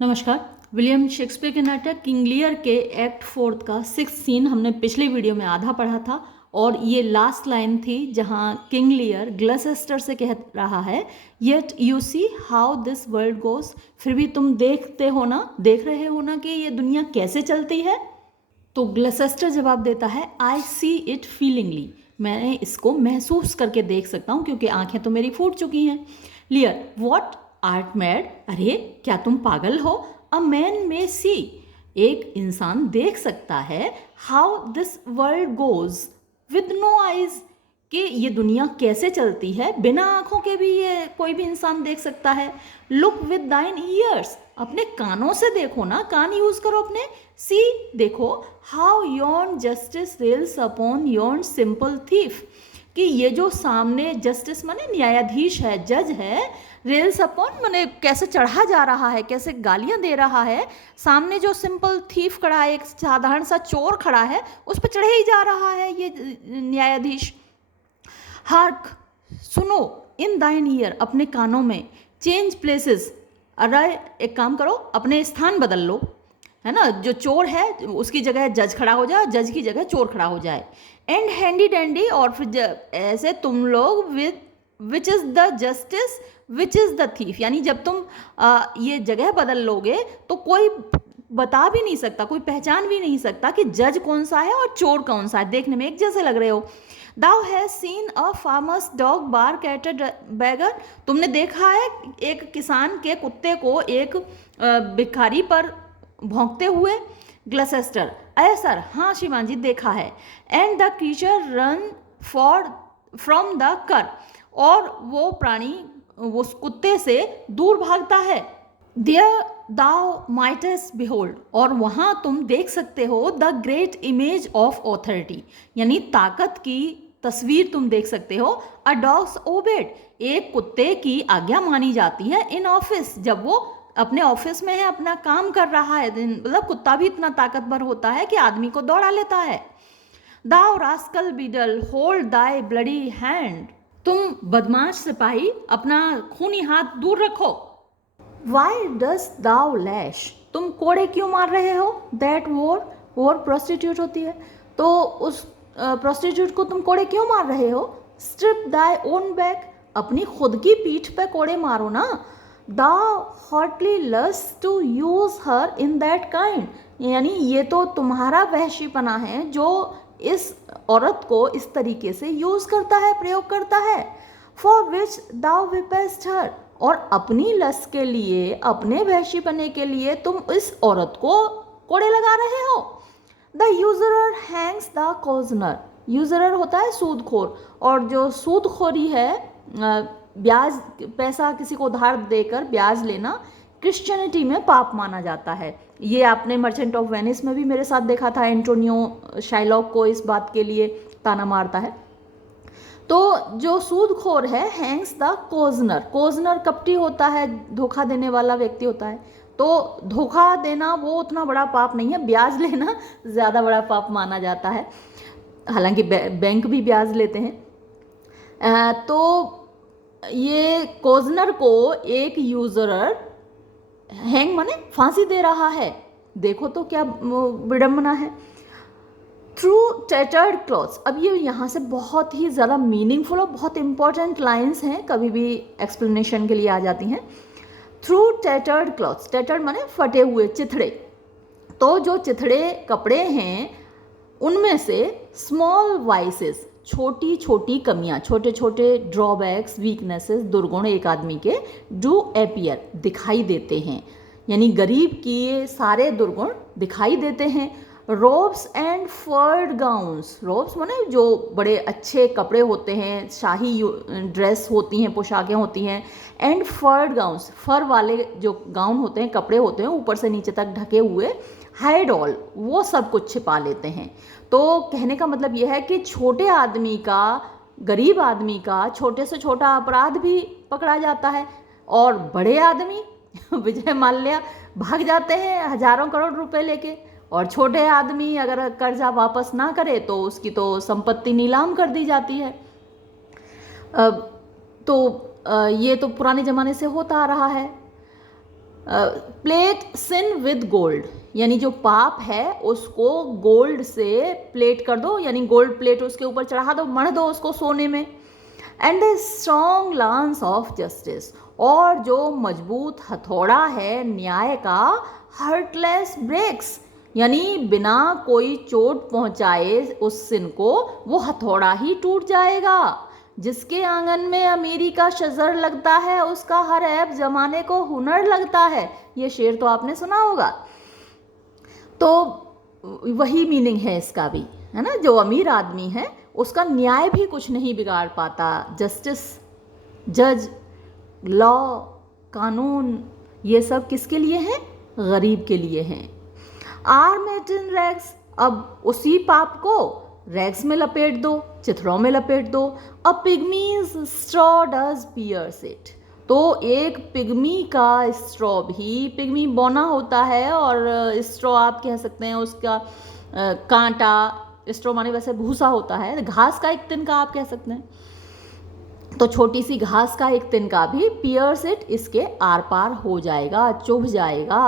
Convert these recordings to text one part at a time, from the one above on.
नमस्कार। William Shakespeare के नाटक किंग लियर के एक्ट फोर्थ का 6th सीन हमने पिछले वीडियो में आधा पढ़ा था और ये लास्ट लाइन थी जहाँ किंग लियर ग्लसेस्टर से कह रहा है, yet you see how this world goes. फिर भी तुम देख रहे हो ना कि ये दुनिया कैसे चलती है। तो ग्लसेस्टर जवाब देता है, आई सी इट फीलिंगली, मैं इसको महसूस करके देख सकता हूँ क्योंकि आंखें तो मेरी फूट चुकी हैं। लियर, वॉट आर्ट मैड, अरे क्या तुम पागल हो। अ मैन में सी, एक इंसान देख सकता है, how this world goes with no eyes, कि ये दुनिया कैसे चलती है बिना आंखों के भी ये कोई भी इंसान देख सकता है। लुक विद दाइन ईयर्स, अपने कानों से देखो ना, कान यूज करो अपने। सी, देखो, how yon justice rails upon yon simple thief, कि ये जो सामने जस्टिस माने न्यायाधीश है, जज है, रेल्स अपॉन माने कैसे चढ़ा जा रहा है, कैसे गालियां दे रहा है। सामने जो सिंपल थीफ खड़ा है, एक साधारण सा चोर खड़ा है, उस पर चढ़े ही जा रहा है ये न्यायाधीश। हार्क, सुनो, इन दाइन ईयर, अपने कानों में। चेंज प्लेसेस, अरे एक काम करो, अपने स्थान बदल लो, है ना। जो चोर है उसकी जगह जज खड़ा हो जाए, जज की जगह चोर खड़ा हो जाए। एंड हैंडी डैंडी, और फिर ऐसे तुम लोग with which is the justice which is the thief, यानी जब तुम ये जगह बदल लोगे तो कोई बता भी नहीं सकता, कोई पहचान भी नहीं सकता कि जज कौन सा है और चोर कौन सा है, देखने में एक जैसे लग रहे हो। Thou has seen a farmer's dog bark at a beggar, तुमने देखा है एक किसान के कुत्ते को एक भिखारी पर भौंकते हुए। ग्लसेस्टर, अरे सर, हाँ श्रीमान जी देखा है। And the creature run for from the कर, और वो प्राणी उस कुत्ते से दूर भागता है। देयर दाउ माइटस बिहोल्ड, और वहाँ तुम देख सकते हो the great image of authority, यानी ताकत की तस्वीर तुम देख सकते हो। अ डॉग्स ओबेड, एक कुत्ते की आज्ञा मानी जाती है। इन ऑफिस, जब वो अपने ऑफिस में है, अपना काम कर रहा है, मतलब कुत्ता भी इतना ताकतवर होता है कि आदमी को दौड़ा लेता है। दाउ रास्कल बीडल होल्ड दाई ब्लडी हैंड, तुम बदमाश सिपाही अपना खूनी हाथ दूर रखो। वाई डस दाउ लैश, तुम कोड़े क्यों मार रहे हो। दैट वोर प्रोस्टिट्यूट होती है, तो उस प्रोस्टिट्यूट को तुम कोड़े क्यों मार रहे हो। स्ट्रिप दाई ओन बैक, अपनी खुद की पीठ पे कोड़े मारो ना। Thou hotly lust to use her in that kind, यानी ये तो तुम्हारा वहशीपना है जो इस औरत को इस तरीके से यूज करता है, प्रयोग करता है। फॉर विच दाउ विपेस्ट हर, और अपनी लस के लिए, अपने वहशीपने के लिए तुम इस औरत को कोड़े लगा रहे हो। द यूजरर हैंग्स द कॉजनर, यूजरर होता है सूदखोर, और जो सूदखोरी है, ब्याज, पैसा किसी को उधार देकर ब्याज लेना, क्रिश्चियनिटी में पाप माना जाता है। ये आपने मर्चेंट ऑफ वेनिस में भी मेरे साथ देखा था, एंटोनियो शाइलॉक को इस बात के लिए ताना मारता है। तो जो सूदखोर है, हैंग्स द कोजनर, कोजनर कपटी होता है, धोखा देने वाला व्यक्ति होता है। तो धोखा देना वो उतना बड़ा पाप नहीं है, ब्याज लेना ज़्यादा बड़ा पाप माना जाता है, हालांकि बैंक भी ब्याज लेते हैं। तो ये कोजनर को एक यूजरर हैंग माने फांसी दे रहा है, देखो तो क्या विडम्बना है। थ्रू टैटर्ड क्लॉथ्स, अब ये यहाँ से बहुत ही ज़्यादा मीनिंगफुल और बहुत इंपॉर्टेंट लाइंस हैं, कभी भी एक्सप्लेनेशन के लिए आ जाती हैं। थ्रू टैटर्ड क्लॉथ्स, टैटर्ड माने फटे हुए, चिथड़े, तो जो चिथड़े कपड़े हैं उनमें से स्मॉल वाइसेस, छोटी छोटी कमियां, छोटे छोटे ड्रॉबैक्स, वीकनेसेस, दुर्गुण एक आदमी के डू अपीयर, दिखाई देते हैं, यानी गरीब की ये सारे दुर्गुण दिखाई देते हैं। रोब्स एंड फर्ड गाउन्स, रोब्स माने जो बड़े अच्छे कपड़े होते हैं, शाही ड्रेस होती हैं, पोशाकें होती हैं। एंड फर्ड गाउन्स, फर वाले जो गाउन होते हैं, कपड़े होते हैं ऊपर से नीचे तक ढके हुए, हाइड ऑल, वो सब कुछ छिपा लेते हैं। तो कहने का मतलब यह है कि छोटे आदमी का, गरीब आदमी का छोटे से छोटा अपराध भी पकड़ा जाता है, और बड़े आदमी विजय माल्या भाग जाते हैं हजारों करोड़ रुपए लेके, और छोटे आदमी अगर कर्जा वापस ना करे तो उसकी तो संपत्ति नीलाम कर दी जाती है। तो ये तो पुराने ज़माने से होता आ रहा है। प्लेट सिन विद गोल्ड, यानी जो पाप है उसको गोल्ड से प्लेट कर दो, यानी गोल्ड प्लेट उसके ऊपर चढ़ा दो, मढ़ दो उसको सोने में। And the strong lance of justice, और जो मजबूत हथौड़ा है न्याय का, हर्टलेस ब्रेक्स, यानी बिना कोई चोट पहुंचाए उस सिन को वो हथौड़ा ही टूट जाएगा। जिसके आंगन में अमीरी का शजर लगता है उसका हर ऐब जमाने को हुनर लगता है। ये शेर तो आपने सुना होगा। तो वही मीनिंग है इसका भी, है ना। जो अमीर आदमी है उसका न्याय भी कुछ नहीं बिगाड़ पाता। जस्टिस, जज, लॉ, कानून, ये सब किसके लिए हैं? गरीब के लिए हैं। आर्म इट इन रैग्स, अब उसी पाप को रैग्स में लपेट दो, चिथड़ों में लपेट दो। अ पिग्मीज स्ट्रॉ डज पियर्स इट, तो एक पिग्मी का स्ट्रॉ भी, पिग्मी बौना होता है और स्ट्रॉ आप कह सकते हैं उसका कांटा, स्ट्रॉ माने वैसे भूसा होता है, घास का एक तिनका आप कह सकते हैं। तो छोटी सी घास का एक तिनका भी पियर्स इट, इसके आर पार हो जाएगा, चुभ जाएगा,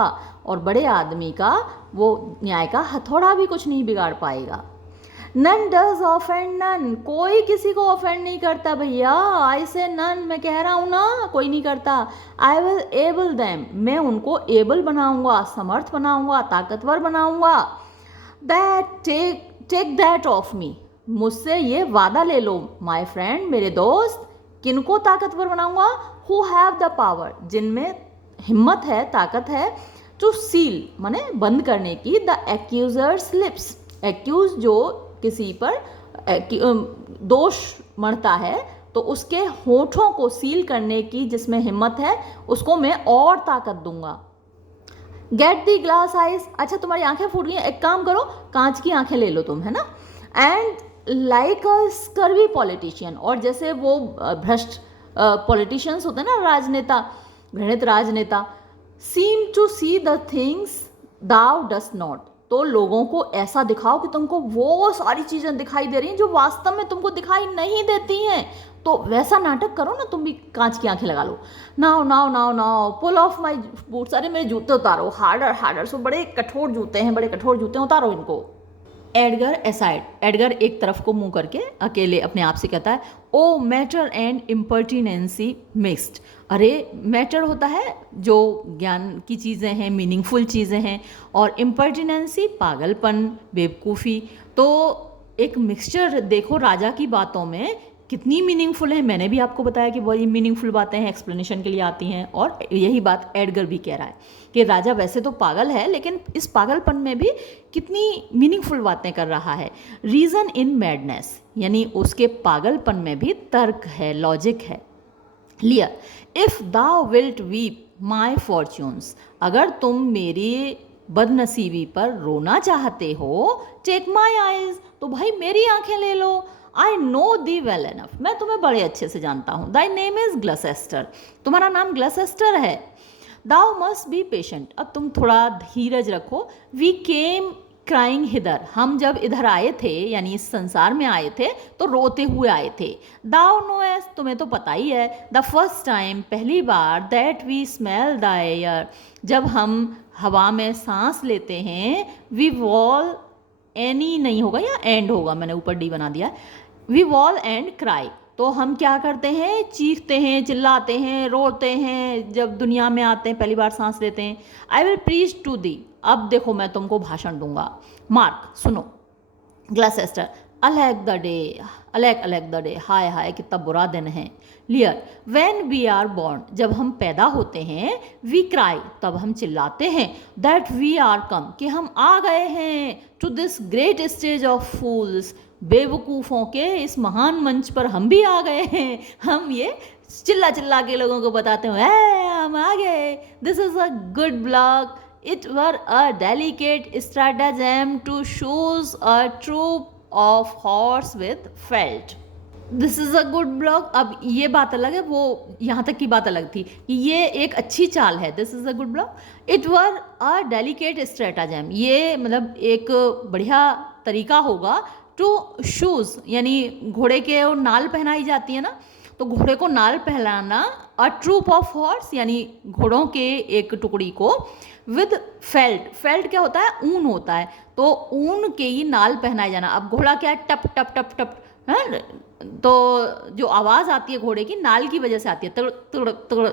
और बड़े आदमी का वो न्याय का हथौड़ा भी कुछ नहीं बिगाड़ पाएगा। नन डज ऑफेंड नन, कोई किसी को ऑफेंड नहीं करता भैया। आई से नन, मैं कह रहा हूँ ना, कोई नहीं करता। आई विल एबल देम, मैं उनको एबल बनाऊंगा, समर्थ बनाऊंगा, ताकतवर बनाऊंगा। That take that of me, मुझसे ये वादा ले लो माय फ्रेंड, मेरे दोस्त। किनको ताकतवर बनाऊंगा? हु हैव द पावर, जिनमें हिम्मत है, ताकत है, टू सील माने बंद करने की, द एक्यूजर्स लिप्स, एक्यूज जो किसी पर दोष मढ़ता है तो उसके होठों को सील करने की जिसमें हिम्मत है उसको मैं और ताकत दूंगा। गेट दी ग्लास आइज, अच्छा तुम्हारी आंखें फूट गई, एक काम करो कांच की आंखें ले लो तुम, है ना। And like a scurvy politician, और जैसे वो भ्रष्ट पॉलिटिशियंस होते हैं ना, राजनेता, घृणित राजनेता, seem to see the things thou dost not, तो लोगों को ऐसा दिखाओ कि तुमको वो सारी चीज़ें दिखाई दे रही हैं जो वास्तव में तुमको दिखाई नहीं देती हैं। तो वैसा नाटक करो ना, तुम भी कांच की आंखें लगा लो। Now now now now pull off my boots, अरे मेरे जूते उतारो, हार्डर हार्डर, सो बड़े कठोर जूते हैं, बड़े कठोर जूते हैं, उतारो इनको। एडगर एसाइड, एडगर एक तरफ को मुंह करके अकेले अपने आप से कहता है, ओ मैटर एंड इम्पर्टिनेंसी मिक्स्ड, अरे मैटर होता है जो ज्ञान की चीज़ें हैं, मीनिंगफुल चीज़ें हैं, और इम्पर्टिनेंसी पागलपन, बेवकूफ़ी। तो एक मिक्सचर देखो राजा की बातों में कितनी मीनिंगफुल है। मैंने भी आपको बताया कि बड़ी मीनिंगफुल बातें हैं, एक्सप्लेनेशन के लिए आती हैं, और यही बात एडगर भी कह रहा है कि राजा वैसे तो पागल है लेकिन इस पागलपन में भी कितनी मीनिंगफुल बातें कर रहा है। रीज़न इन मैडनेस, यानी उसके पागलपन में भी तर्क है, लॉजिक है। Lear, if thou wilt weep my fortunes, अगर तुम मेरी बदनसीबी पर रोना चाहते हो, टेक माई आइज, तो भाई मेरी आंखें ले लो। I know thee well enough, मैं तुम्हें बड़े अच्छे से जानता हूँ। दाई नेम इज ग्लसेस्टर, तुम्हारा नाम ग्लसेस्टर है। दाउ मस्ट बी पेशेंट, अब तुम थोड़ा धीरज रखो। वी केम क्राइंग हिदर, हम जब इधर आए थे यानी इस संसार में आए थे तो रोते हुए आए थे। दाउ नो एस, तुम्हें तो पता ही है। द फर्स्ट टाइम, पहली बार, that we smell the air, जब हम हवा में सांस लेते हैं। वी वॉल, एनी नहीं होगा या एंड होगा, मैंने ऊपर डी बना दिया। वी वॉल एंड क्राई, तो हम क्या करते हैं? चीखते हैं, चिल्लाते हैं, रोते हैं जब दुनिया में आते हैं, पहली बार सांस लेते हैं। I will preach to thee, अब देखो मैं तुमको भाषण दूंगा। मार्क, सुनो। Gloucester, alack the day, alack alack the day, हाय हाय कितना बुरा दिन है। Lear, when we are born, जब हम पैदा होते हैं। वी क्राई, तब हम चिल्लाते हैं। दैट वी आर कम, कि हम आ गए हैं। To this great stage of fools, बेवकूफ़ों के इस महान मंच पर हम भी आ गए हैं। हम ये चिल्ला चिल्ला के लोगों को बताते हैं हम आ गए। This is a good block, it were a delicate stratagem to shoe a troop of horse with felt. This is a good block, अब ये बात अलग है, वो यहाँ तक की बात अलग थी कि ये एक अच्छी चाल है। This is a good block. It were a delicate stratagem, ये मतलब एक बढ़िया तरीका होगा। टू शूज़, यानी घोड़े के और नाल पहनाई जाती है ना, तो घोड़े को नाल पहनाना, अ ट्रूप ऑफ हॉर्स यानी घोड़ों के एक टुकड़ी को, विद फेल्ट, फेल्ट क्या होता है, ऊन होता है, तो ऊन के ही नाल पहनाया जाना। अब घोड़ा क्या है, टप टप टप टप है, तो जो आवाज़ आती है घोड़े की नाल की वजह से आती है, तड़ तड़ तड़।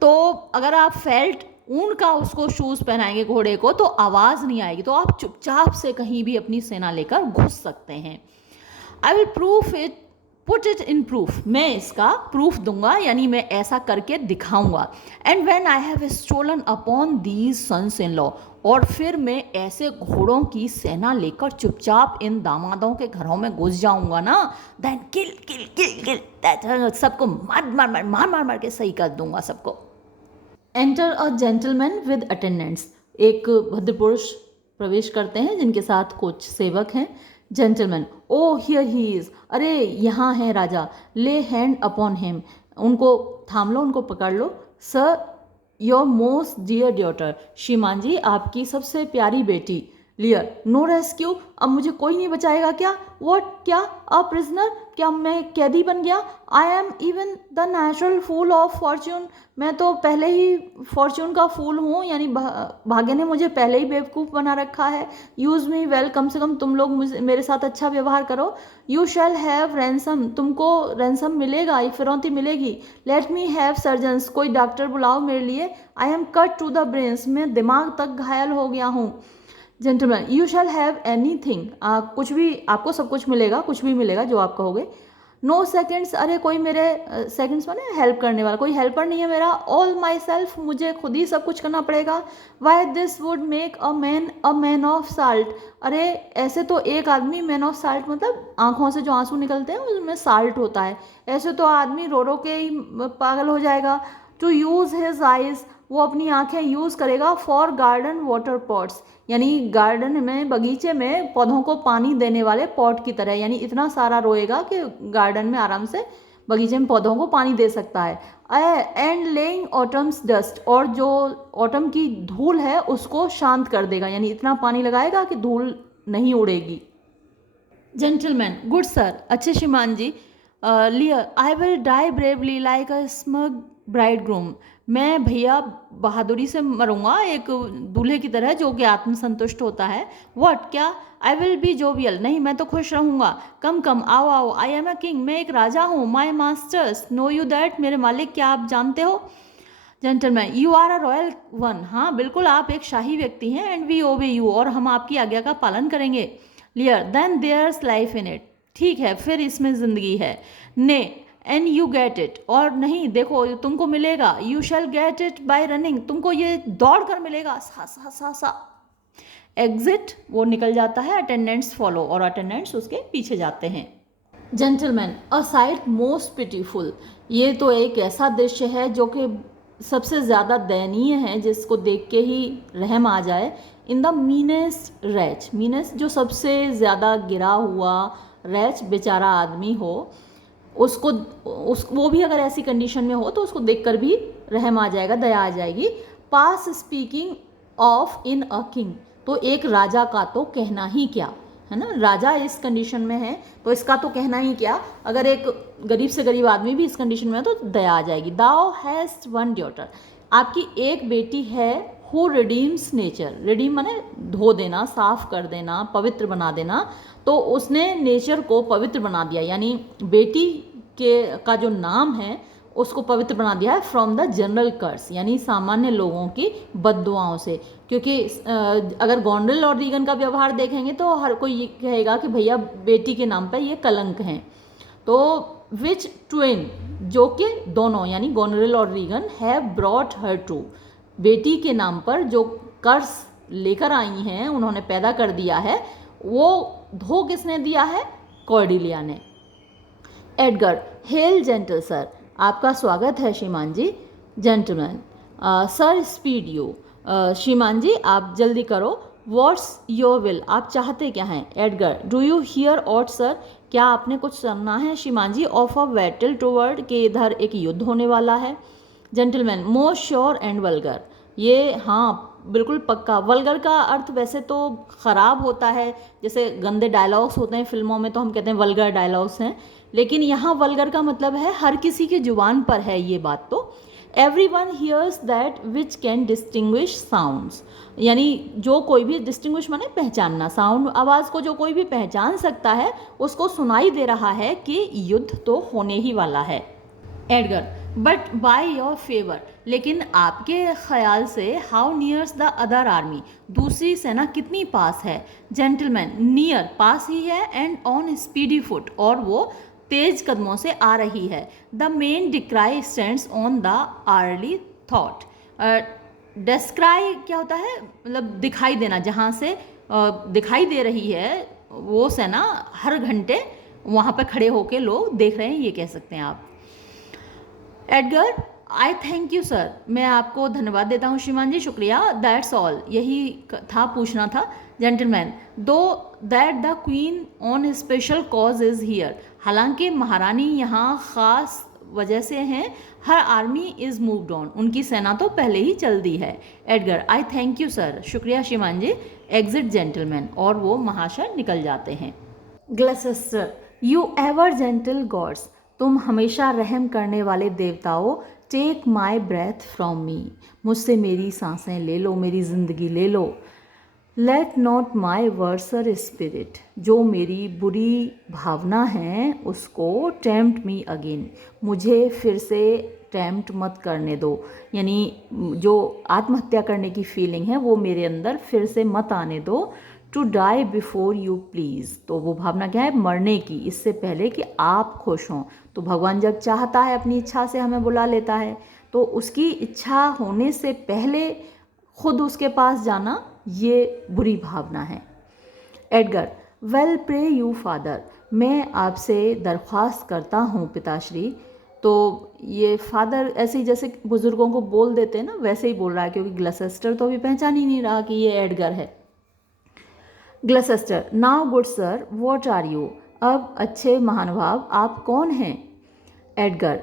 तो अगर आप फेल्ट ऊन का उसको शूज़ पहनाएंगे घोड़े को तो आवाज़ नहीं आएगी, तो आप चुपचाप से कहीं भी अपनी सेना लेकर घुस सकते हैं। I will proof it, put it in proof, मैं इसका प्रूफ दूंगा यानी मैं ऐसा करके दिखाऊंगा। And when I have stolen upon these sons in law, और फिर मैं ऐसे घोड़ों की सेना लेकर चुपचाप इन दामादों के घरों में घुस जाऊंगा ना, देन किल किल किल किल, सबको मार मार मार मार मार मार के सही कर दूंगा सबको। Enter a gentleman with attendants, एक भद्र पुरुष प्रवेश करते हैं जिनके साथ कुछ सेवक हैं। Gentleman, O here he is, अरे यहाँ है राजा। ले हैंड अपॉन हिम, उनको थाम लो, उनको पकड़ लो। Sir your most dear daughter, श्रीमान जी आपकी सबसे प्यारी बेटी। लियर, नो रेस्क्यू, अब मुझे कोई नहीं बचाएगा क्या? व्हाट, क्या? अ प्रिजनर, क्या मैं कैदी बन गया? I am even the natural fool of fortune, मैं तो पहले ही फॉर्च्यून का फूल हूँ, यानी भाग्य ने मुझे पहले ही बेवकूफ़ बना रखा है। यूज़ मी वेल, कम से कम तुम लोग मुझे मेरे साथ अच्छा व्यवहार करो। यू शैल हैव रैंसम, तुमको रैंसम मिलेगा, फिरौती मिलेगी। लेट मी हैव सर्जन्स, कोई डॉक्टर बुलाओ मेरे लिए। I am cut to the brains, मैं दिमाग तक घायल हो गया हूँ। Gentleman, you shall have anything, कुछ भी, आपको सब कुछ मिलेगा, कुछ भी मिलेगा जो आप कहोगे। नो सेकेंड्स, अरे कोई मेरे सेकेंड्स माने हेल्प करने वाला, कोई हेल्पर नहीं है मेरा। ऑल माई सेल्फ, मुझे खुद ही सब कुछ करना पड़ेगा। Why this would make a man of salt, अरे ऐसे तो एक आदमी, मैन ऑफ साल्ट मतलब आंखों से जो आंसू निकलते हैं उसमें साल्ट होता है, ऐसे तो आदमी रो रो के ही पागल हो जाएगा। टू यूज़ हिज आइज, वो अपनी आंखें यूज़ करेगा। फॉर गार्डन वाटर पॉट्स, यानी गार्डन में, बगीचे में पौधों को पानी देने वाले पॉट की तरह, यानी इतना सारा रोएगा कि गार्डन में आराम से बगीचे में पौधों को पानी दे सकता है। एंड लेइंग ऑटम्स डस्ट, और जो ऑटम की धूल है उसको शांत कर देगा, यानी इतना पानी लगाएगा कि धूल नहीं उड़ेगी। जेंटलमैन, गुड सर, अच्छे श्रीमान जी। Lear, I will die bravely like a smug bridegroom, मैं भैया बहादुरी से मरूंगा एक दूल्हे की तरह जो कि आत्मसंतुष्ट होता है। व्हाट, क्या? आई विल बी जोवियल, नहीं मैं तो खुश रहूंगा। कम कम, आओ आओ, आई एम अ किंग, मैं एक राजा हूँ। My masters know you that, मेरे मालिक क्या आप जानते हो? Gentleman, you are a royal one, हाँ बिल्कुल आप एक शाही व्यक्ति हैं। एंड वी ओबे यू, और हम आपकी आज्ञा का पालन करेंगे। Lear, then there's life in it, ठीक है फिर इसमें जिंदगी है। ने, एंड यू गेट इट, और नहीं देखो तुमको मिलेगा। You shall get it by running, तुमको ये दौड़ कर मिलेगा। सा सा सा सा। एग्जिट, वो निकल जाता है। अटेंडेंट्स फॉलो, और अटेंडेंट्स उसके पीछे जाते हैं। जेंटलमैन, अ साइट मोस्ट पिटीफुल, ये तो एक ऐसा दृश्य है जो कि सबसे ज़्यादा दयनीय है, जिसको देख के ही रहम आ जाए। In the meanest wretch, meanest जो सबसे ज़्यादा गिरा हुआ रैच बेचारा आदमी हो, उसको वो भी अगर ऐसी कंडीशन में हो तो उसको देखकर भी रहम आ जाएगा, दया आ जाएगी। Pass speaking of in a king, तो एक राजा का तो कहना ही क्या है ना, राजा इस कंडीशन में है तो इसका तो कहना ही क्या, अगर एक गरीब से गरीब आदमी भी इस कंडीशन में है तो दया आ जाएगी। दाओ हैस्ट वन डॉटर, आपकी एक बेटी है। हु रिडीम्स नेचर, रिडीम माने धो देना, साफ कर देना, पवित्र बना देना, तो उसने नेचर को पवित्र बना दिया, यानी बेटी के का जो नाम है उसको पवित्र बना दिया है। फ्रॉम द जनरल कर्स, यानी सामान्य लोगों की बद्दुआओं से, क्योंकि अगर गोंडल और रीगन का व्यवहार देखेंगे तो हर कोई ये कहेगा कि भैया बेटी के नाम पे ये कलंक हैं। तो विच ट्विन, जो कि दोनों यानी गोंडल और Regan, have brought her to, बेटी के नाम पर जो कर्स लेकर आई हैं, उन्होंने पैदा कर दिया है, वो धो किसने दिया है? कॉर्डिलिया ने। एडगर, हेल जेंटल सर, आपका स्वागत है श्रीमान जी। जेंटलमैन, सर स्पीड यू, श्रीमान जी आप जल्दी करो। व्हाट्स योर विल, आप चाहते क्या हैं? Edgar, do you hear aught sir, क्या आपने कुछ सुना है श्रीमान जी? ऑफ अ बैटल टूवर्ड, के इधर एक युद्ध होने वाला है। Gentleman, most sure and vulgar, ये हाँ बिल्कुल पक्का। वल्गर का अर्थ वैसे तो ख़राब होता है, जैसे गंदे डायलॉग्स होते हैं फिल्मों में तो हम कहते हैं वल्गर डायलॉग्स हैं, लेकिन यहाँ वल्गर का मतलब है हर किसी की जुबान पर है ये बात। तो every one hears that which can distinguish sounds, यानी जो कोई भी, डिस्टिंग्विश माने पहचानना, साउंड आवाज़ को जो कोई भी पहचान सकता है उसको सुनाई दे रहा है कि युद्ध तो होने ही वाला है। Edgar, but by your favour, लेकिन आपके ख्याल से how nears the other army, दूसरी सेना कितनी पास है। जेंटलमैन, नियर पास ही है, एंड ऑन स्पीडी फुट, और वो तेज कदमों से आ रही है। The main descry stands on the early thought, descry क्या होता है, मतलब दिखाई देना, जहाँ से दिखाई दे रही है वो सेना हर घंटे वहाँ पर खड़े होके लोग देख रहे हैं, ये कह सकते हैं आप। Edgar, I thank you sir, मैं आपको धन्यवाद देता हूँ श्रीमान जी, शुक्रिया। दैट्स ऑल, यही था, पूछना था। जेंटलमैन, दो that the queen on special cause is here, हालांकि महारानी यहाँ ख़ास वजह से हैं, हर आर्मी इज़ मूव्ड ऑन, उनकी सेना तो पहले ही चल दी है। Edgar, I thank you sir, शुक्रिया श्रीमान जी। एग्जिट जेंटलमैन, और वो महाशय निकल जाते हैं। Gloucester, you ever gentle gods, तुम हमेशा रहम करने वाले देवताओं, take my breath from me, मुझसे मेरी सांसें ले लो, मेरी ज़िंदगी ले लो। Let not my worser spirit, जो मेरी बुरी भावना है उसको टेम्प्ट मी अगेन, मुझे फिर से टेम्प्ट मत करने दो, यानी जो आत्महत्या करने की फीलिंग है वो मेरे अंदर फिर से मत आने दो। To die before you please, तो वो भावना क्या है, मरने की, इससे पहले कि आप खुश हों। तो भगवान जब चाहता है अपनी इच्छा से हमें बुला लेता है, तो उसकी इच्छा होने से पहले खुद उसके पास जाना, ये बुरी भावना है। Edgar, well pray you father, मैं आपसे दरख्वास्त करता हूँ पिताश्री। तो ये फादर ऐसे ही जैसे बुज़ुर्गों को बोल देते हैं ना, वैसे ही बोल रहा है, क्योंकि ग्लसेस्टर तो अभी पहचान ही नहीं रहा कि ये एडगर है। Gloucester, now good sir, what are you, अब अच्छे महानुभाव आप कौन हैं। Edgar,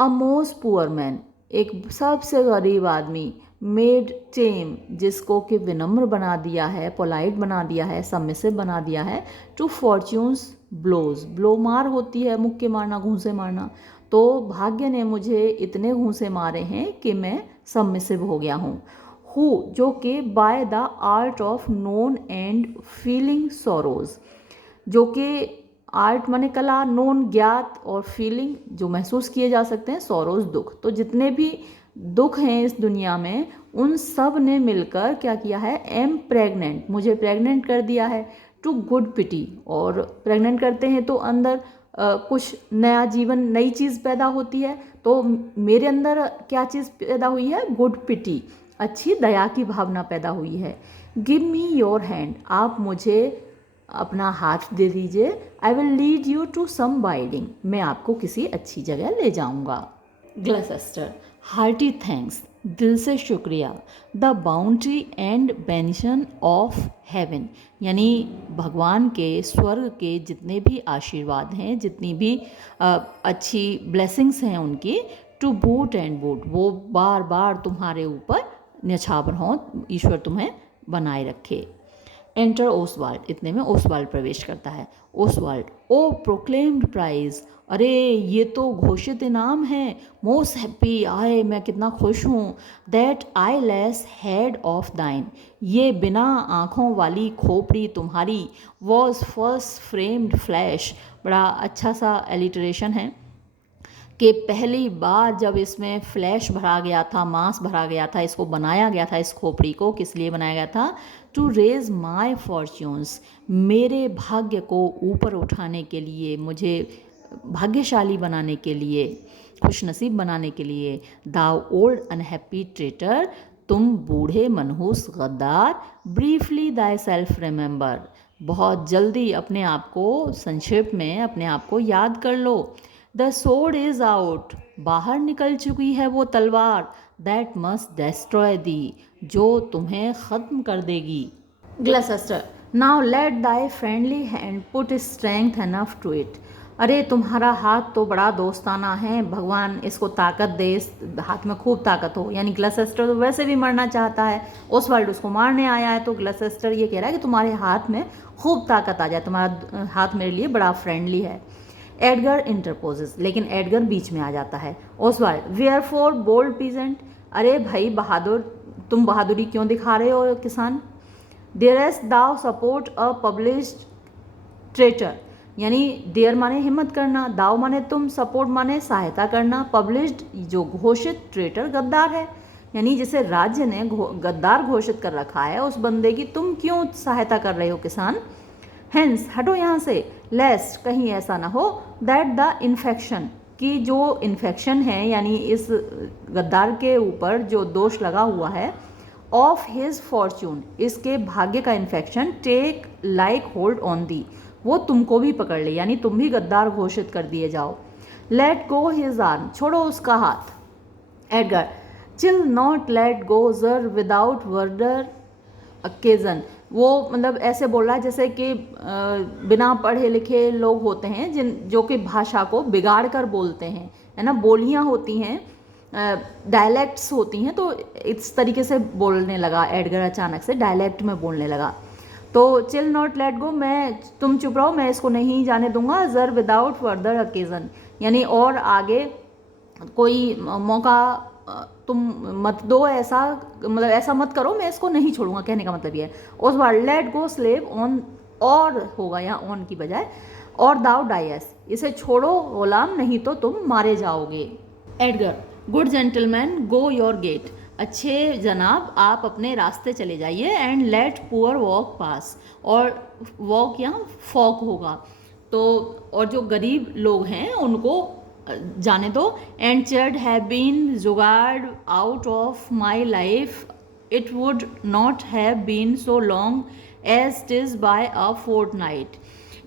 a most poor man, एक सबसे गरीब आदमी, मेड टेम, जिसको कि विनम्र बना दिया है, पोलाइट बना दिया है, सबमिसिव बना दिया है, टू फॉर्च्यून्स ब्लोज, ब्लो मार होती है मुक्के मारना, घूंसे मारना, तो भाग्य ने मुझे इतने घूंसे मारे हैं कि मैं सबमिसिव हो गया हूँ। हु, जो कि by the art of known and feeling sorrows, जो कि आर्ट माने कला, नोन ज्ञात, और फीलिंग जो महसूस किए जा सकते हैं, सोरोज दुख, तो जितने भी दुख हैं इस दुनिया में उन सब ने मिलकर क्या किया है, एम प्रेग्नेंट, मुझे प्रेग्नेंट कर दिया है, टू गुड पिटी, और प्रेग्नेंट करते हैं तो अंदर कुछ नया जीवन, नई चीज़ पैदा होती है, तो मेरे अंदर क्या चीज़ पैदा हुई है, गुड पिटी, अच्छी दया की भावना पैदा हुई है। गिव मी योर हैंड, आप मुझे अपना हाथ दे दीजिए। I will lead you to some biding, मैं आपको किसी अच्छी जगह ले जाऊंगा। ग्लसेस्टर, हार्टी थैंक्स, दिल से शुक्रिया। The boundary and benison of heaven, यानी भगवान के, स्वर्ग के जितने भी आशीर्वाद हैं, जितनी भी अच्छी ब्लेसिंग्स हैं उनकी, टू बूट एंड बूट, वो बार बार तुम्हारे ऊपर न्यछावर हों, ईश्वर तुम्हें बनाए रखे। एंटर ओसवाल्ड, इतने में ओसवाल्ड प्रवेश करता है। ओसवाल्ड, ओ प्रोक्लेम्ड प्राइज, अरे ये तो घोषित इनाम है। मोस्ट हैप्पी, आए मैं कितना खुश हूँ। That I less head of दाइन, ये बिना आँखों वाली खोपड़ी तुम्हारी। वॉज फर्स्ट फ्रेम्ड फ्लैश, बड़ा अच्छा सा एलिटरेशन है कि पहली बार जब इसमें फ्लैश भरा गया था, मांस भरा गया था, इसको बनाया गया था, इस खोपड़ी को किस लिए बनाया गया था, टू रेज माई फॉर्च्यून्स, मेरे भाग्य को ऊपर उठाने के लिए, मुझे भाग्यशाली बनाने के लिए, खुशनसीब बनाने के लिए। दाउ ओल्ड अनहैप्पी ट्रेटर, तुम बूढ़े मनहूस गद्दार। ब्रीफली दाई सेल्फ रिमेंबर, बहुत जल्दी अपने आप को, संक्षेप में अपने आप को याद कर लो। द सोर्ड इज आउट, बाहर निकल चुकी है वो तलवार। दैट मस्ट डेस्ट्रॉय दी, जो तुम्हें ख़त्म कर देगी। Gloucester, now let thy friendly hand put strength enough to it, अरे तुम्हारा हाथ तो बड़ा दोस्ताना है, भगवान इसको ताकत दे, इस हाथ में खूब ताकत हो। यानी ग्लसेस्टर तो वैसे भी मरना चाहता है, ओसवाल्ड उसको मारने आया है, तो ग्लसेस्टर ये कह रहा है कि तुम्हारे हाथ में खूब ताकत आ जाए, तुम्हारा हाथ मेरे लिए बड़ा फ्रेंडली है। एडगर इंटरपोजेस, लेकिन एडगर बीच में आ जाता है। Oswald, wherefore bold peasant, अरे भाई बहादुर, तुम बहादुरी क्यों दिखा रहे हो किसान। डेयरेस्ट दाउ सपोर्ट अ पब्लिश्ड ट्रेटर, यानी डेयर माने हिम्मत करना, दाव माने तुम, सपोर्ट माने सहायता करना, पब्लिश्ड जो घोषित, ट्रेटर गद्दार है, यानी जिसे राज्य ने गद्दार घोषित कर रखा है उस बंदे की तुम क्यों सहायता कर रहे हो किसान। हेंस, हटो यहाँ से, लेस्ट कहीं ऐसा ना हो, दैट द इन्फेक्शन, कि जो इन्फेक्शन है यानी इस गद्दार के ऊपर जो दोष लगा हुआ है, ऑफ हिज फॉर्च्यून, इसके भाग्य का infection, take like hold on thee, वो तुमको भी पकड़ ले, यानी तुम भी गद्दार घोषित कर दिए जाओ। लेट गो हिज आर्म, छोड़ो उसका हाथ। Edgar, chill not let go जर विदाउट वर्डर अकेजन, वो मतलब ऐसे बोल रहा है जैसे कि बिना पढ़े लिखे लोग होते हैं जो कि भाषा को बिगाड़ कर बोलते हैं, है ना, बोलियां होती हैं, डायलैक्ट्स होती हैं, तो इस तरीके से बोलने लगा एडगर, अचानक से डायलैक्ट में बोलने लगा। तो चिल नॉट लेट गो, मैं, तुम चुप रहो, मैं इसको नहीं जाने दूंगा, जर विदाउट फर्दर ओकेजन, यानी और आगे कोई मौका तुम मत दो, ऐसा मतलब ऐसा मत करो, मैं इसको नहीं छोड़ूंगा, कहने का मतलब ये है। उस बार लेट गो स्लेव ऑन, और होगा यहाँ ऑन की बजाय, और दाउ डाइस, इसे छोड़ो गुलाम, नहीं तो तुम मारे जाओगे। Edgar, good gentleman go your gait, अच्छे जनाब आप अपने रास्ते चले जाइए। And let poor volk pass, और वॉक यहाँ फॉक होगा, तो और जो गरीब लोग हैं उनको जाने दो। And chud have been swaggered out of my life, it would not have been so long as it is by a fortnight,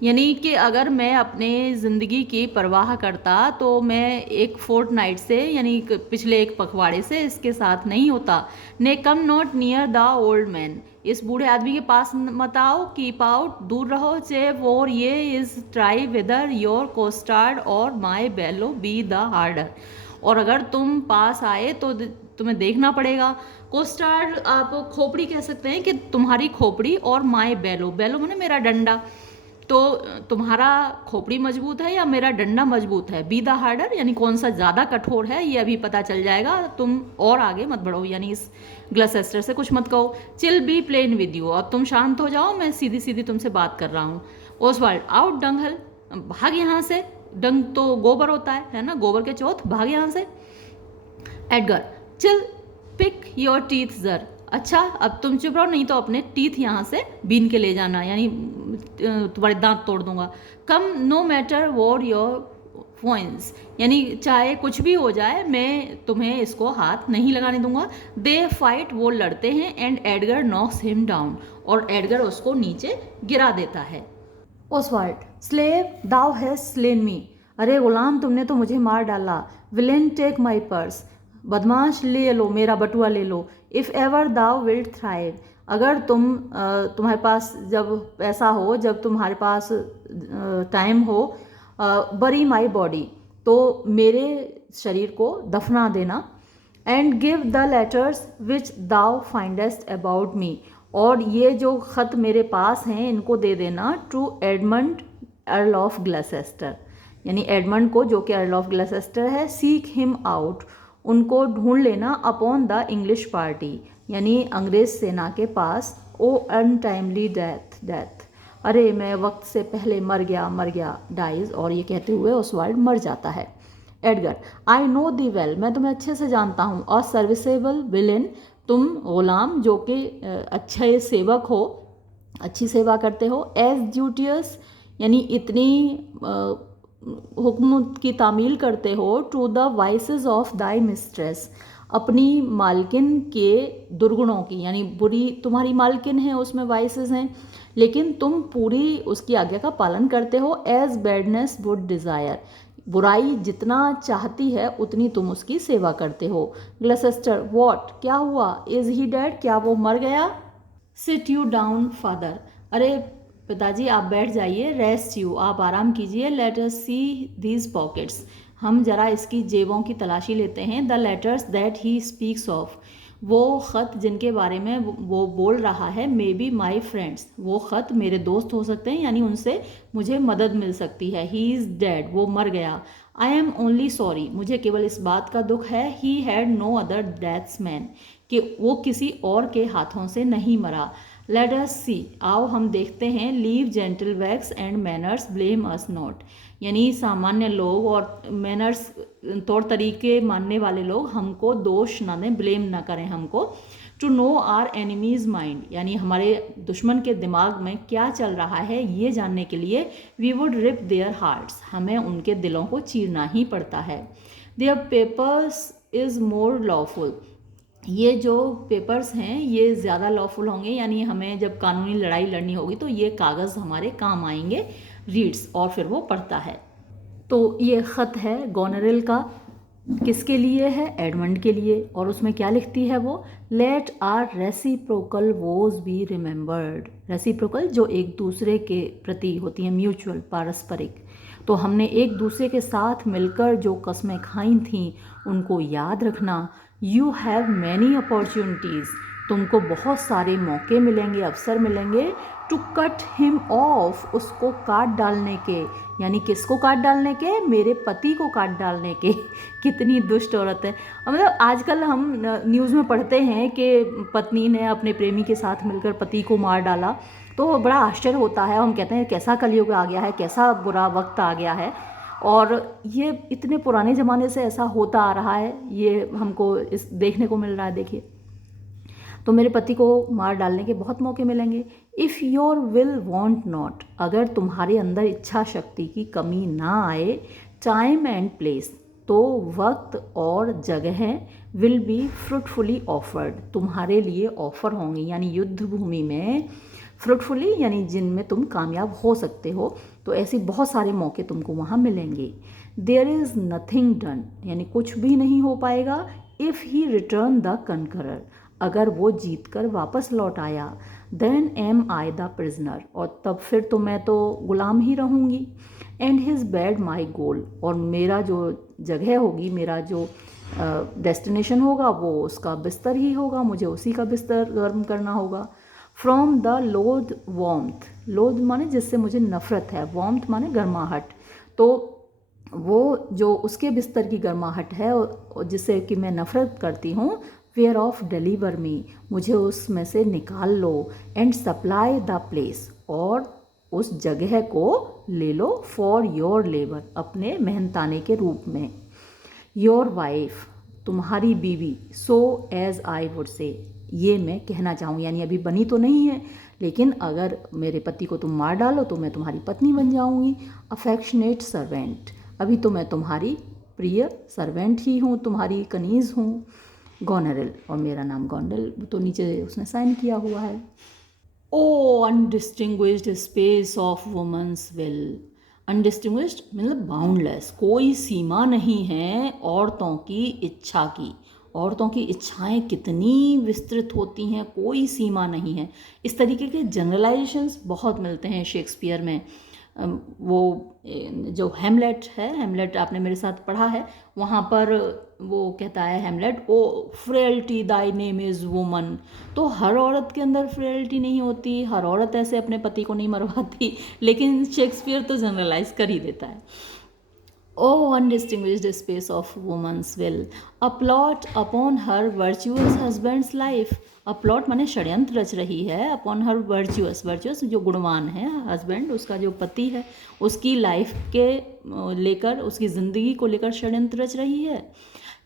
यानी कि अगर मैं अपने ज़िंदगी की परवाह करता तो मैं एक फोर्टनाइट से, यानी पिछले एक पखवाड़े से इसके साथ नहीं होता। ने come not near the old man, इस बूढ़े आदमी के पास मत आओ, कीप आउट, दूर रहो, चे और ये इज़ ट्राई वेदर योर कोस्टार्ड और माई बेलो बी द हार्डर, और अगर तुम पास आए तो तुम्हें देखना पड़ेगा। कोस्टार्ड आप खोपड़ी कह सकते हैं कि तुम्हारी खोपड़ी, और माई बेलो, बेलो माने मेरा डंडा, तो तुम्हारा खोपड़ी मजबूत है या मेरा डंडा मजबूत है। बी द हार्डर, यानी कौन सा ज़्यादा कठोर है ये अभी पता चल जाएगा, तुम और आगे मत बढ़ो, यानी इस ग्लसेस्टर से कुछ मत कहो। Chill be plain with you, अब तुम शांत हो जाओ, मैं सीधी सीधी तुमसे बात कर रहा हूँ। ओसवाल्ड, आउट डंगहल, भाग यहाँ से, डंग तो गोबर होता है ना, गोबर के चौथ, भाग यहाँ से। Edgar, chill pick your teeth zir, अच्छा अब तुम चुप रहो, नहीं तो अपने टीथ यहाँ से बीन के ले जाना, यानी तुम्हारे दांत तोड़ दूंगा। Come no matter vor your points, यानी चाहे कुछ भी हो जाए मैं तुम्हें इसको हाथ नहीं लगाने दूंगा। दे फाइट, वो लड़ते हैं। And Edgar knocks him down, और एडगर उसको नीचे गिरा देता है। Oswald, slave thou hast slain me, अरे गुलाम तुमने तो मुझे मार डाला। विलेन टेक माई पर्स, बदमाश ले लो मेरा बटुआ ले लो। If ever thou wilt thrive, अगर तुम्हारे पास जब पैसा हो, जब तुम्हारे पास टाइम हो, बरी माई बॉडी, तो मेरे शरीर को दफना देना। And give the letters which thou findest about me, और ये जो ख़त मेरे पास हैं इनको दे देना टू एडमंड अर्ल ऑफ ग्लसेस्टर, यानी एडमंड को जो कि अर्ल ऑफ ग्लसेस्टर है। सीक हिम आउट, उनको ढूंढ लेना। अपॉन द इंग्लिश पार्टी, यानी अंग्रेज सेना के पास। ओ अनटाइमली डेथ, अरे मैं वक्त से पहले मर गया, डाइज, और ये कहते हुए ओसवाल्ड मर जाता है। एडगर, आई नो दी वेल, मैं तुम्हें अच्छे से जानता हूँ। और सर्विसेबल विलेन, तुम गुलाम जो कि अच्छे सेवक हो, अच्छी सेवा करते हो। एज ड्यूटियस, यानी इतनी हुक्म की तामील करते हो। To the vices of thy mistress, अपनी मालकिन के दुर्गुणों की, यानी बुरी तुम्हारी मालकिन है उसमें वाइसेस हैं, लेकिन तुम पूरी उसकी आज्ञा का पालन करते हो। एज बैडनेस वुड डिज़ायर, बुराई जितना चाहती है उतनी तुम उसकी सेवा करते हो। ग्लसेस्टर, वॉट, क्या हुआ। इज ही डेड, क्या वो मर गया। सिट यू डाउन फादर, अरे पिताजी आप बैठ जाइए, रेस्ट यू, आप आराम कीजिए, let us see these pockets, हम जरा इसकी जेबों की तलाशी लेते हैं, the letters that he speaks of, वो ख़त जिनके बारे में वो बोल रहा है, मे बी माई फ्रेंड्स, वो ख़त मेरे दोस्त हो सकते हैं, यानी उनसे मुझे मदद मिल सकती है, ही इज़ डेड, वो मर गया, आई एम ओनली सॉरी, मुझे केवल इस बात का दुख है, ही हैड नो अदर डेथ्समैन, कि वो किसी और के हाथों से नहीं मरा, लेट अस सी, आओ हम देखते हैं, leave gentle wax and manners blame us not, यानी सामान्य लोग और मैनर्स तौर तरीके मानने वाले लोग हमको दोष ना दें, ब्लेम ना करें हमको, to know our enemies mind, यानी हमारे दुश्मन के दिमाग में क्या चल रहा है ये जानने के लिए, we would rip their hearts, हमें उनके दिलों को चीरना ही पड़ता है, their papers is more lawful, ये जो पेपर्स हैं ये ज़्यादा लॉफुल होंगे, यानी हमें जब कानूनी लड़ाई लड़नी होगी तो ये कागज़ हमारे काम आएंगे, रीड्स, और फिर वो पढ़ता है। तो ये ख़त है गोनेरिल का, किसके लिए है, एडमंड के लिए, और उसमें क्या लिखती है वो, let our reciprocal vows be remembered, reciprocal जो एक दूसरे के प्रति होती हैं, म्यूचुअल, पारस्परिक, तो हमने एक दूसरे के साथ मिलकर जो कस्में खाई थीं उनको याद रखना, यू हैव मैनी अपॉर्चुनिटीज़, तुमको बहुत सारे मौके मिलेंगे, अवसर मिलेंगे, टू कट हिम ऑफ, उसको काट डालने के, यानी किसको काट डालने के, मेरे पति को काट डालने के, कितनी दुष्ट औरत है। मतलब आजकल हम न्यूज़ में पढ़ते हैं कि पत्नी ने अपने प्रेमी के साथ मिलकर पति को मार डाला, तो बड़ा आश्चर्य होता है, हम कहते हैं कैसा कलयुग आ गया है, कैसा बुरा वक्त आ गया है, और ये इतने पुराने ज़माने से ऐसा होता आ रहा है, ये हमको इस देखने को मिल रहा है। देखिए, तो मेरे पति को मार डालने के बहुत मौके मिलेंगे, if your will want not, अगर तुम्हारे अंदर इच्छा शक्ति की कमी ना आए, टाइम एंड प्लेस, तो वक्त और जगह, विल बी फ्रूटफुली ऑफर्ड, तुम्हारे लिए ऑफर होंगी, यानी युद्ध भूमि में फ्रूटफुली, यानी जिनमें तुम कामयाब हो सकते हो, तो ऐसे बहुत सारे मौके तुमको वहाँ मिलेंगे, देयर इज़ नथिंग डन, यानी कुछ भी नहीं हो पाएगा, if he return the conqueror, अगर वो जीत कर वापस लौट आया, then am I the prisoner, और तब फिर तो मैं तो गुलाम ही रहूँगी, and his bed my gaol, और मेरा जो जगह होगी, मेरा जो डेस्टिनेशन होगा वो उसका बिस्तर ही होगा, मुझे उसी का बिस्तर गर्म करना होगा, फ्रॉम द लोद वॉम्थ, लोद माने जिससे मुझे नफ़रत है, वॉम्थ माने गर्माहट, तो वो जो उसके बिस्तर की गर्माहट है जिससे कि मैं नफ़रत करती हूँ, वेयर ऑफ डिलीवर मी, मुझे उसमें से निकाल लो, एंड सप्लाई द प्लेस, और उस जगह को ले लो, फॉर योर लेबर, अपने मेहनताने के रूप में, योर वाइफ, तुम्हारी बीवी, so as I would say, ये मैं कहना चाहूँ, यानी अभी बनी तो नहीं है, लेकिन अगर मेरे पति को तुम मार डालो तो मैं तुम्हारी पत्नी बन जाऊँगी, अफेक्शनेट सर्वेंट, अभी तो मैं तुम्हारी प्रिय सर्वेंट ही हूँ, तुम्हारी कनीज़ हूँ, गोनेरिल, और मेरा नाम गोनेरिल, तो नीचे उसने साइन किया हुआ है। O undistinguished space of women's will, undistinguished मतलब बाउंडलेस, कोई सीमा नहीं है औरतों की इच्छा की, औरतों की इच्छाएं कितनी विस्तृत होती हैं, कोई सीमा नहीं है, इस तरीके के जनरलाइजेशंस बहुत मिलते हैं शेक्सपियर में। वो जो हेमलेट है, हेमलेट आपने मेरे साथ पढ़ा है, वहाँ पर वो कहता है Hamlet, O frailty thy name is woman, तो हर औरत के अंदर फ्रेल्टी नहीं होती, हर औरत ऐसे अपने पति को नहीं मरवाती, लेकिन शेक्सपियर तो जनरलाइज कर ही देता है। O undistinguished space of woman's will, a plot upon her virtuous husband's life, a plot माने षड्यंत्र रच रही है, अपॉन हर वर्चुअस, वर्चुअस जो गुणवान है, हस्बैंड उसका जो पति है, उसकी लाइफ के लेकर, उसकी ज़िंदगी को लेकर षड्यंत्र रच रही है,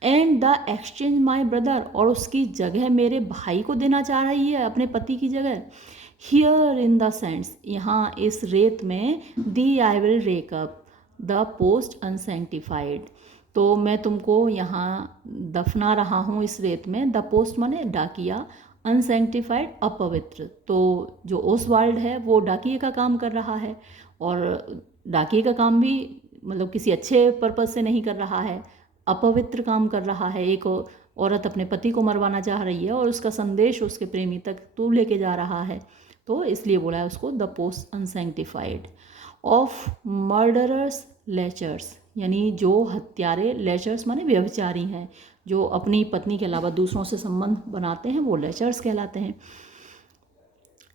and the exchange my brother, और उसकी जगह मेरे भाई को देना चाह रही है, अपने पति की जगह, हियर इन द सेंस, यहाँ इस रेत में, thee I will rake up the post unsanctified, तो मैं तुमको यहाँ दफना रहा हूँ इस रेत में, द पोस्ट माने डाकिया, अनसेंटिफाइड अपवित्र, तो जो ओसवाल्ड है वो डाकिए का काम कर रहा है, और डाकिए का काम भी मतलब किसी अच्छे पर्पज़ से नहीं कर रहा है, अपवित्र काम कर रहा है, एक औरत अपने पति को मरवाना चाह रही है और उसका संदेश उसके प्रेमी तक तू लेके जा रहा है, तो इसलिए बोला है उसको द पोस्ट अनसेंक्टिफाइड ऑफ मर्डरर्स लेचर्स, यानी जो हत्यारे, लेचर्स माने व्यभिचारी हैं, जो अपनी पत्नी के अलावा दूसरों से संबंध बनाते हैं वो लेचर्स कहलाते हैं।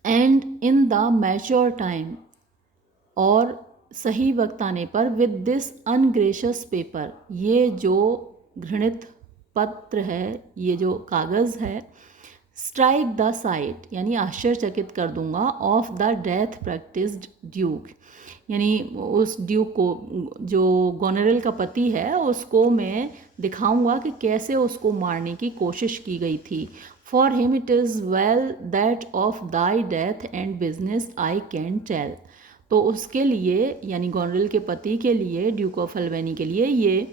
And in the mature time, और सही वक्त आने पर, विद दिस अनग्रेशियस पेपर, ये जो घृणित पत्र है, ये जो कागज़ है, स्ट्राइक द साइट, यानी आश्चर्यचकित कर दूंगा, of the death practised Duke, यानी उस ड्यूक को, जो गोनेरिल का पति है, उसको मैं दिखाऊंगा कि कैसे उसको मारने की कोशिश की गई थी। For him it is well that of thy death and business I can tell, तो उसके लिए, यानी गोनेरिल के पति के लिए, ड्यूक ऑफ अल्बेनी के लिए ये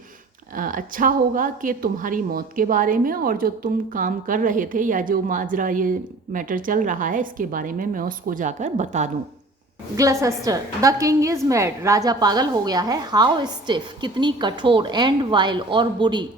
अच्छा होगा कि तुम्हारी मौत के बारे में और जो तुम काम कर रहे थे या जो माजरा ये मैटर चल रहा है इसके बारे में मैं उसको जाकर बता दूं। ग्लसेस्टर, द किंग इज मैड, राजा पागल हो गया है। हाउ स्टिफ, कितनी कठोर, एंड वाइल और बुरी,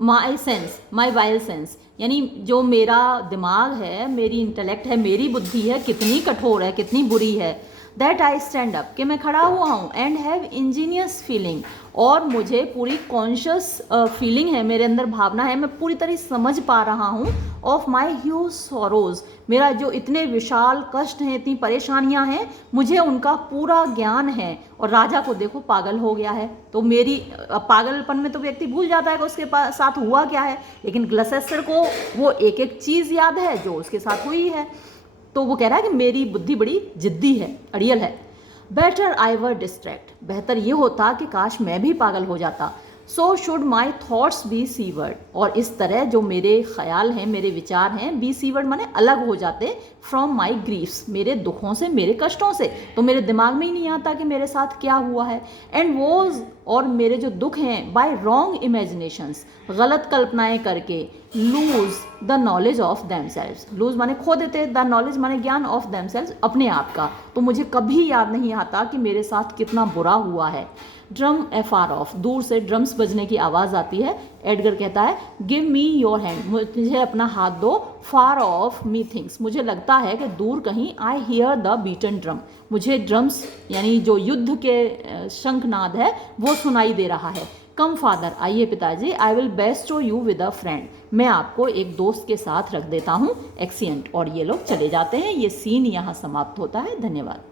माई वाइल सेंस, यानी जो मेरा दिमाग है, मेरी इंटेलेक्ट है, मेरी बुद्धि है, कितनी कठोर है, कितनी बुरी है। दैट आई स्टैंड अप, कि मैं खड़ा हुआ हूँ, एंड हैव इंजीनियस फीलिंग, और मुझे पूरी कॉन्शियस फीलिंग है, मेरे अंदर भावना है, मैं पूरी तरह समझ पा रहा हूँ, ऑफ माई ह्यूज सॉरोज, मेरा जो इतने विशाल कष्ट हैं, इतनी परेशानियाँ हैं, मुझे उनका पूरा ज्ञान है। और राजा को देखो पागल हो गया है, तो मेरी पागलपन में तो व्यक्ति भूल जाता है कि उसके साथ हुआ क्या है, लेकिन ग्लसेस्टर को वो एक एक चीज़ याद है जो उसके साथ हुई है, तो वो कह रहा है कि मेरी बुद्धि बड़ी जिद्दी है, अड़ियल है। बेटर आई वर डिस्ट्रैक्ट, बेहतर ये होता कि काश मैं भी पागल हो जाता। So should my thoughts be severed, और इस तरह जो मेरे ख्याल हैं, मेरे विचार हैं, बी सीवर्ड माने अलग हो जाते, फ्रॉम माई ग्रीफ्स, मेरे दुखों से, मेरे कष्टों से, तो मेरे दिमाग में ही नहीं आता कि मेरे साथ क्या हुआ है। एंड वोज, और मेरे जो दुख हैं, बाय रॉन्ग इमेजिनेशंस, गलत कल्पनाएं करके, lose the knowledge of themselves, lose माने खो देते, द नॉलेज माने ज्ञान, ऑफ दैमसेल्व्स अपने आप का, तो मुझे कभी याद नहीं आता कि मेरे साथ कितना बुरा हुआ है। ड्रम अफार ऑफ, दूर से ड्रम्स बजने की आवाज़ आती है। एडगर कहता है गिव मी योर हैंड, मुझे अपना हाथ दो। फार ऑफ मी थिंग्स, मुझे लगता है कि दूर कहीं, I hear the beaten drum, मुझे ड्रम्स यानी जो युद्ध के शंखनाद है वो सुनाई दे रहा है। कम फादर, आइए पिताजी, I will Bairstow you with a friend, मैं आपको एक दोस्त के साथ रख देता हूँ। एक्सीएंट, और ये लोग चले जाते हैं। ये सीन यहाँ समाप्त होता है। धन्यवाद।